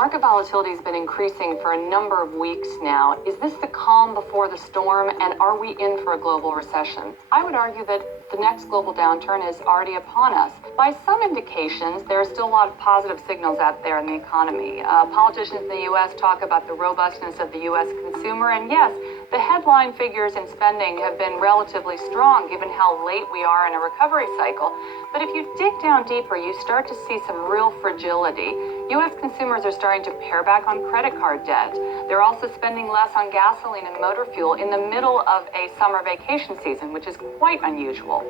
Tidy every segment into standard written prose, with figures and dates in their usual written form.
Market volatility has been increasing for a number of weeks now. Is this the calm before the storm, and are we in for a global recession? I would argue that the next global downturn is already upon us. By some indications, there are still a lot of positive signals out there in the economy. Politicians in the U.S. talk about the robustness of the U.S. consumer, and yes, the headline figures in spending have been relatively strong given how late we are in a recovery cycle. But if you dig down deeper, you start to see some real fragility. U.S. consumers are starting to pare back on credit card debt. They're also spending less on gasoline and motor fuel in the middle of a summer vacation season, which is quite unusual.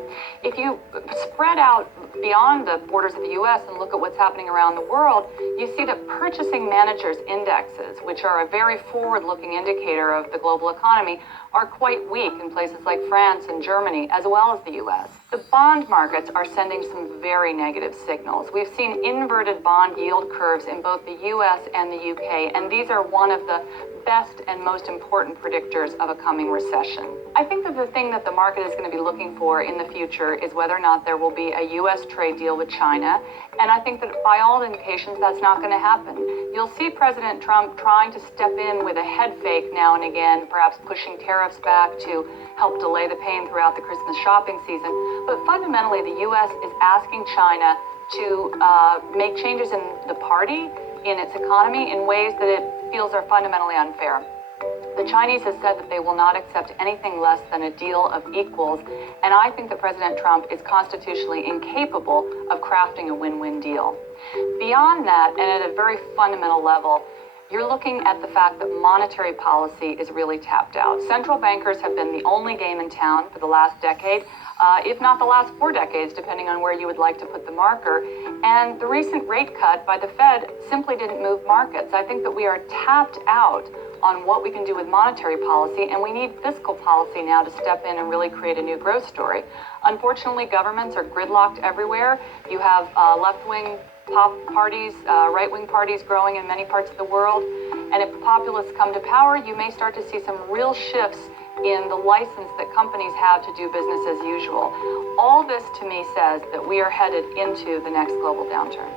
If you spread out beyond the borders of the U.S. and look at what's happening around the world, you see that purchasing managers' indexes, which are a very forward-looking indicator of the global economy, are quite weak in places like France and Germany, as well as the U.S. The bond markets are sending some very negative signals. We've seen inverted bond yield curves in both the U.S. and the U.K., and these are one of the best and most important predictors of a coming recession. I think that the thing that the market is going to be looking for in the future is whether or not there will be a U.S. trade deal with China, and I think that by all indications that's not going to happen. You'll see President Trump trying to step in with a head fake now and again, perhaps pushing tariffs back to help delay the pain throughout the Christmas shopping season, but fundamentally the U.S. is asking China to make changes in the party, in its economy, in ways that it feels are fundamentally unfair. The Chinese have said that they will not accept anything less than a deal of equals, and I think that President Trump is constitutionally incapable of crafting a win-win deal. Beyond that, and at a very fundamental level, you're looking at the fact that monetary policy is really tapped out. Central bankers have been the only game in town for the last decade, if not the last 4 decades, depending on where you would like to put the marker. And the recent rate cut by the Fed simply didn't move markets. I think that we are tapped out on what we can do with monetary policy, and we need fiscal policy now to step in and really create a new growth story. Unfortunately, governments are gridlocked everywhere. You have left-wing parties, right-wing parties growing in many parts of the world. And if the populists come to power, you may start to see some real shifts in the license that companies have to do business as usual. All this to me says that we are headed into the next global downturn.